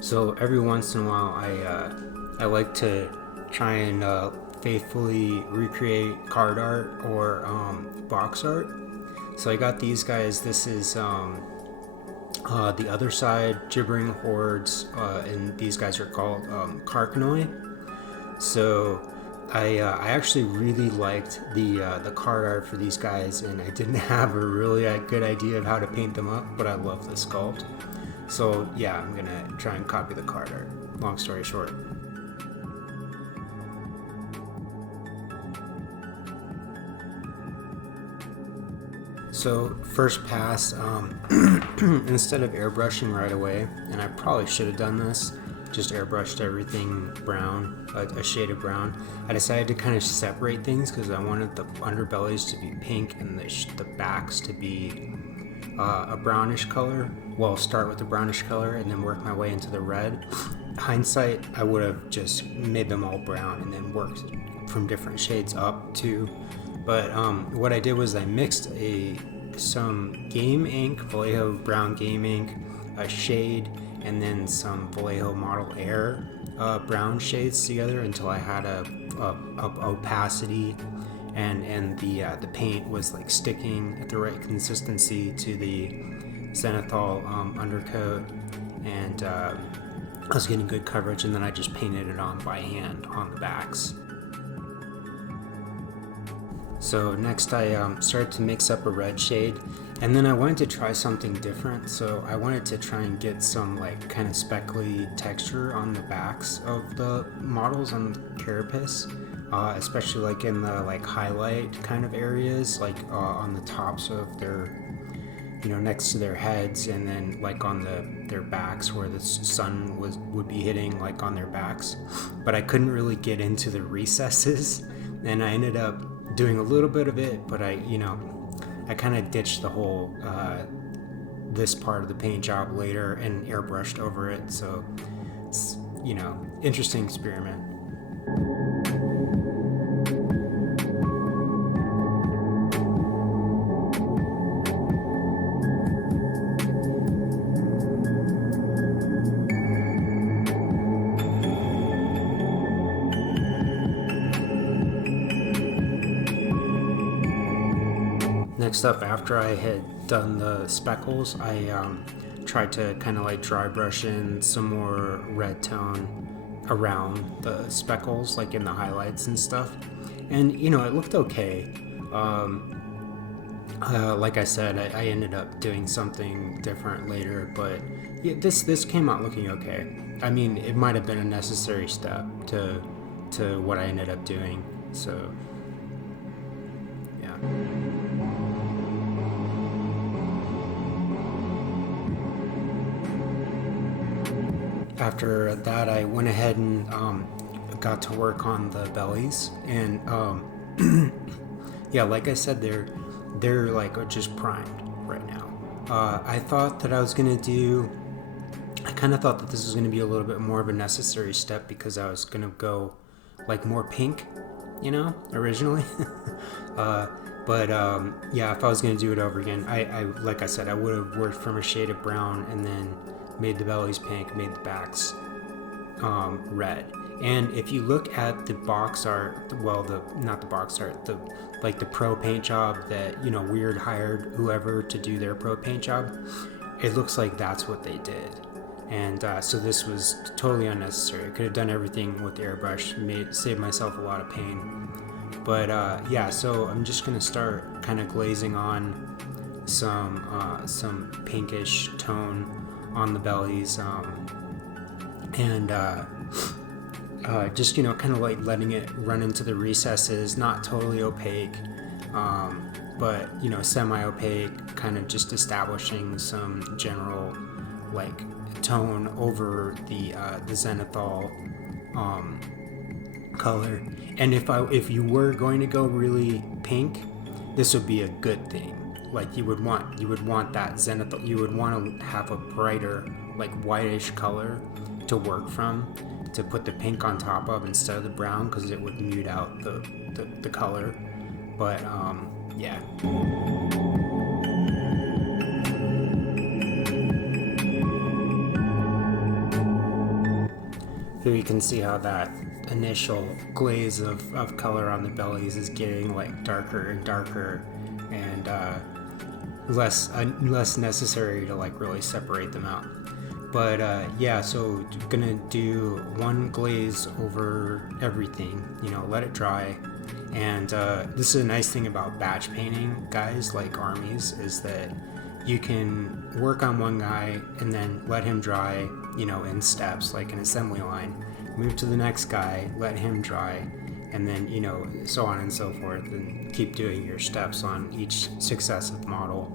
So every once in a while, I like to try and faithfully recreate card art or box art. So I got these guys. This is the other side, Gibbering Hordes, and these guys are called Karkinoi. So I actually really liked the card art for these guys, and I didn't have a really good idea of how to paint them up, but I love the sculpt. So yeah, I'm gonna try and copy the card art. Long story short. So first pass, instead of airbrushing right away, and I probably should have done this, just airbrushed everything brown, a shade of brown. I decided to kind of separate things because I wanted the underbellies to be pink and the backs to be a brownish color. Well, start with the brownish color and then work my way into the red. Hindsight, I would have just made them all brown and then worked from different shades up too. But what I did was I mixed some game ink, Vallejo brown game ink, a shade, and then some Vallejo Model Air brown shades together until I had a opacity, and the paint was like sticking at the right consistency to the zenithal undercoat, and I was getting good coverage, and then I just painted it on by hand on the backs. So next I started to mix up a red shade, and then I wanted to try something different. So I wanted to try and get some like kind of speckly texture on the backs of the models on the carapace, especially like in the like highlight kind of areas, like on the tops of their, next to their heads, and then like on their backs where the sun would be hitting, like on their backs. But I couldn't really get into the recesses, and I ended up doing a little bit of it, but I kind of ditched the whole this part of the paint job later and airbrushed over it. So it's interesting experiment. Next up, after I had done the speckles, I tried to kind of like dry brush in some more red tone around the speckles, like in the highlights and stuff. And it looked okay. Like I said, I ended up doing something different later, but yeah, this came out looking okay. I mean, it might have been a necessary step to what I ended up doing. So yeah. After that, I went ahead and got to work on the bellies, and yeah, like I said, they're like just primed right now. I thought that I kind of thought that this was going to be a little bit more of a necessary step because I was going to go like more pink, originally. But yeah, if I was going to do it over again, I like I said, I would have worked from a shade of brown and then made the bellies pink, made the backs red. And if you look at the box art, not the box art, the pro paint job that Wyrd hired whoever to do their pro paint job, it looks like that's what they did. And so this was totally unnecessary. I could have done everything with the airbrush, saved myself a lot of pain. But yeah, so I'm just gonna start kind of glazing on some pinkish tone on the bellies, and just kind of like letting it run into the recesses, not totally opaque, but semi-opaque, kind of just establishing some general like tone over the zenithal color. And if you were going to go really pink, this would be a good thing. Like you would want that zenithal, you would want to have a brighter, like whitish color to work from, to put the pink on top of instead of the brown, because it would mute out the color. But yeah. So you can see how that initial glaze of color on the bellies is getting like darker and darker, and less necessary to like really separate them out. But yeah, so gonna do one glaze over everything, let it dry. And this is a nice thing about batch painting, guys, like armies, is that you can work on one guy and then let him dry, in steps, like an assembly line. Move to the next guy, let him dry, and then, so on and so forth, and keep doing your steps on each successive model.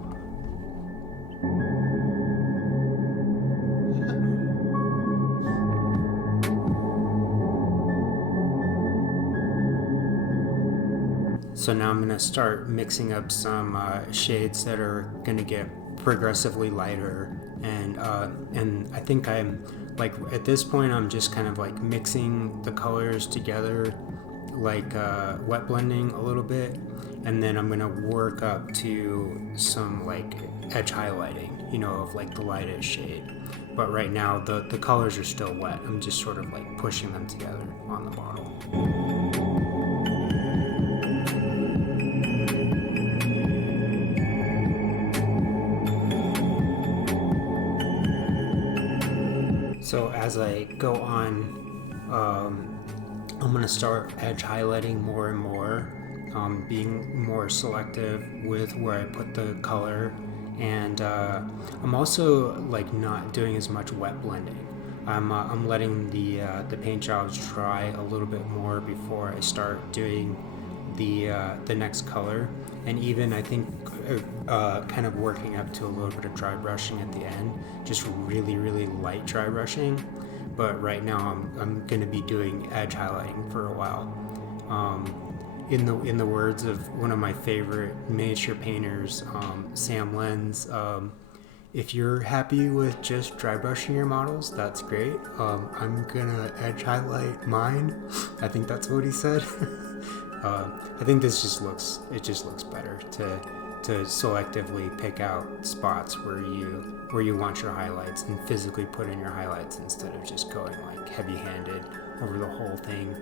So now I'm going to start mixing up some shades that are going to get progressively lighter, and I think I'm like at this point I'm just kind of like mixing the colors together, like wet blending a little bit, and then I'm going to work up to some like edge highlighting, of like the lightest shade. But right now the colors are still wet. I'm just sort of like pushing them together on the bottle. So as I go on, I'm going to start edge highlighting more and more, being more selective with where I put the color, and I'm also like not doing as much wet blending. I'm letting the paint jobs dry a little bit more before I start doing the next color, and even I think kind of working up to a little bit of dry brushing at the end, just really light dry brushing. But right now I'm going to be doing edge highlighting for a while. In the words of one of my favorite miniature painters, Sam Lenz, if you're happy with just dry brushing your models, that's great. I'm gonna edge highlight mine. I think that's what he said. I think this just looks better to selectively pick out spots where you want your highlights and physically put in your highlights instead of just going like heavy-handed over the whole thing.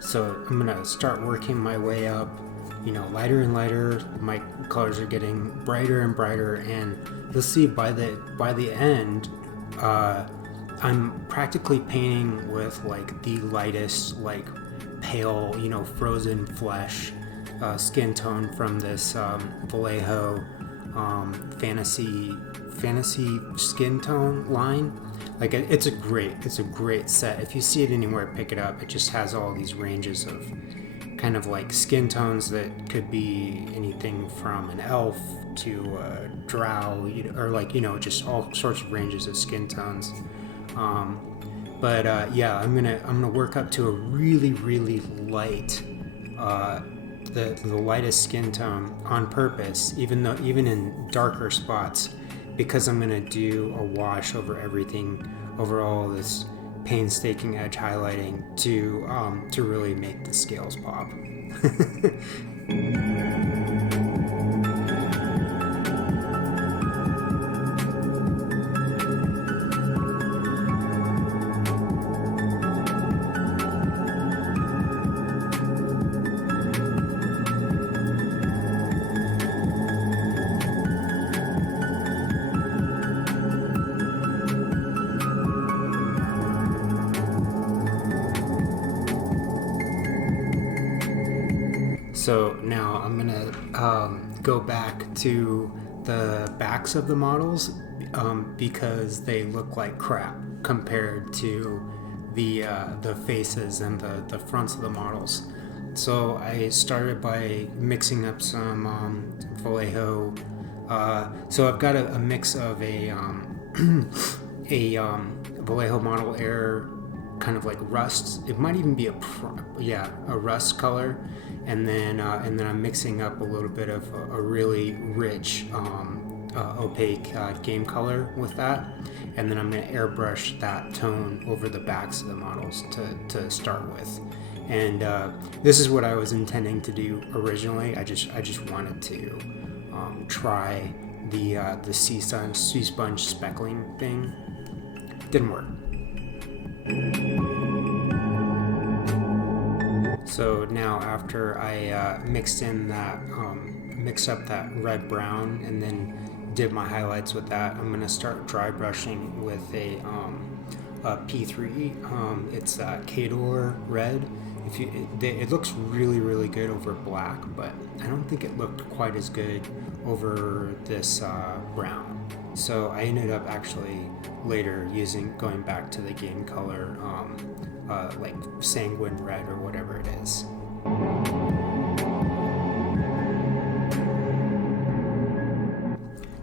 So I'm gonna start working my way up, lighter and lighter. My colors are getting brighter and brighter, and you'll see by the end, I'm practically painting with like the lightest, like pale, frozen flesh skin tone from this Vallejo fantasy skin tone line. Like it's a great set. If you see it anywhere, pick it up. It just has all these ranges of kind of like skin tones that could be anything from an elf to a drow, or like just all sorts of ranges of skin tones. But yeah, I'm gonna work up to a really light, the lightest skin tone on purpose, even in darker spots, because I'm gonna do a wash over everything, over all this painstaking edge highlighting to really make the scales pop. So now I'm gonna go back to the backs of the models because they look like crap compared to the faces and the fronts of the models. So I started by mixing up some Vallejo. So I've got a mix of a Vallejo Model Air kind of like rust. It might even be a rust color, and then I'm mixing up a little bit of a really rich opaque game color with that, and then I'm going to airbrush that tone over the backs of the models to start with. And this is what I was intending to do originally. I just wanted to try the sea sponge speckling thing. Didn't work. So now after I mixed up that red brown and then did my highlights with that, I'm gonna start dry brushing with a P3. It's Kador red. It looks really good over black, but I don't think it looked quite as good over this brown. So I ended up actually later going back to the game color, like sanguine red or whatever it is.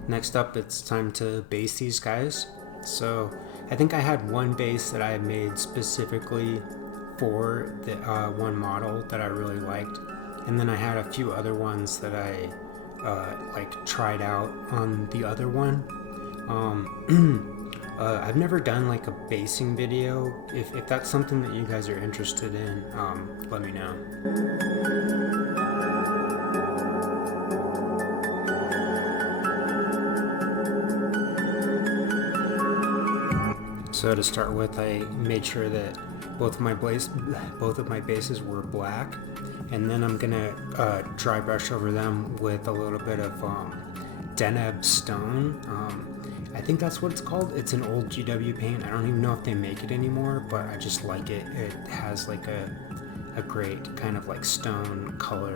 Next up, it's time to base these guys. So I think I had one base that I had made specifically for the one model that I really liked, and then I had a few other ones that I like tried out on the other one. I've never done like a basing video. If that's something that you guys are interested in, let me know. So to start with, I made sure that both of my bases were black, and then I'm gonna dry brush over them with a little bit of Deneb stone. I think that's what it's called. It's an old GW paint. I don't even know if they make it anymore, but I just like it. It has like a great kind of like stone color,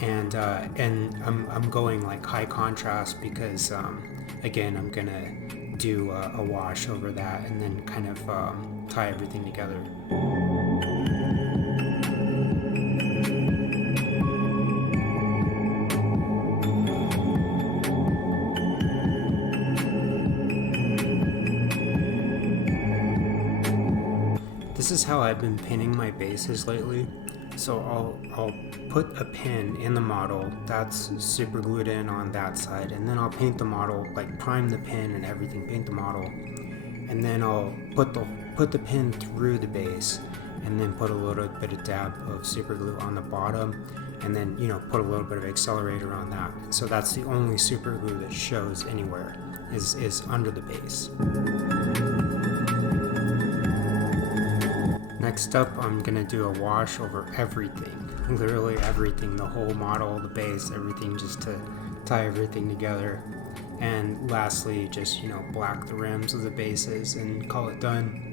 and I'm going like high contrast because again, I'm gonna do a wash over that and then kind of tie everything together. This is how I've been pinning my bases lately. So I'll put a pin in the model that's super glued in on that side, and then I'll paint the model, like prime the pin and everything, paint the model, and then I'll put the pin through the base, and then put a little bit of dab of super glue on the bottom, and then put a little bit of accelerator on that. So that's the only super glue that shows anywhere is under the base. Next up, I'm gonna do a wash over everything, literally everything, the whole model, the base, everything, just to tie everything together. And lastly, just black the rims of the bases and call it done.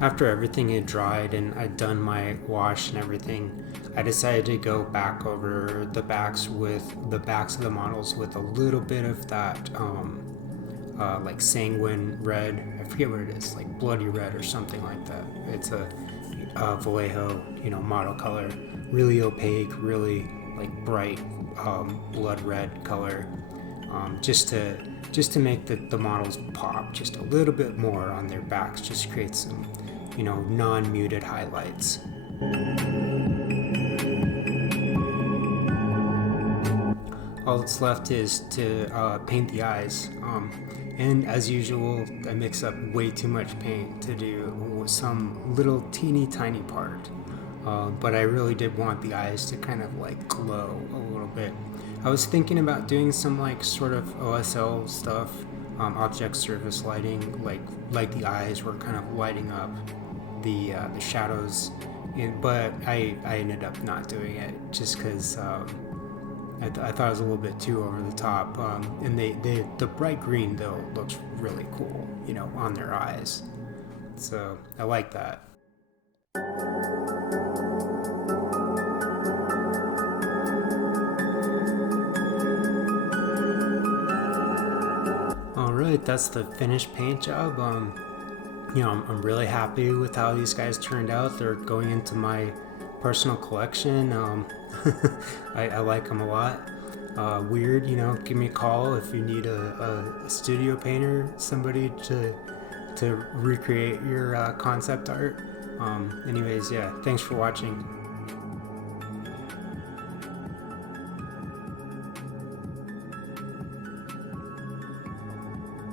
After everything had dried and I'd done my wash and everything, I decided to go back over the backs of the models with a little bit of that like sanguine red. I forget what it is, like bloody red or something like that. It's a Vallejo, model color, really opaque, really like bright blood red color, just to make the models pop just a little bit more on their backs, just create some non-muted highlights. All that's left is to paint the eyes, and as usual, I mix up way too much paint to do some little teeny tiny part, but I really did want the eyes to kind of like glow a little bit. I was thinking about doing some like sort of OSL stuff, object surface lighting, like the eyes were kind of lighting up the shadows, but I ended up not doing it just because I thought it was a little bit too over the top, and the bright green though looks really cool, on their eyes, so I like that. Alright, that's the finished paint job. I'm really happy with how these guys turned out. They're going into my personal collection. I like them a lot. Wyrd, give me a call if you need a studio painter, somebody to to recreate your concept art. Anyways, yeah, thanks for watching.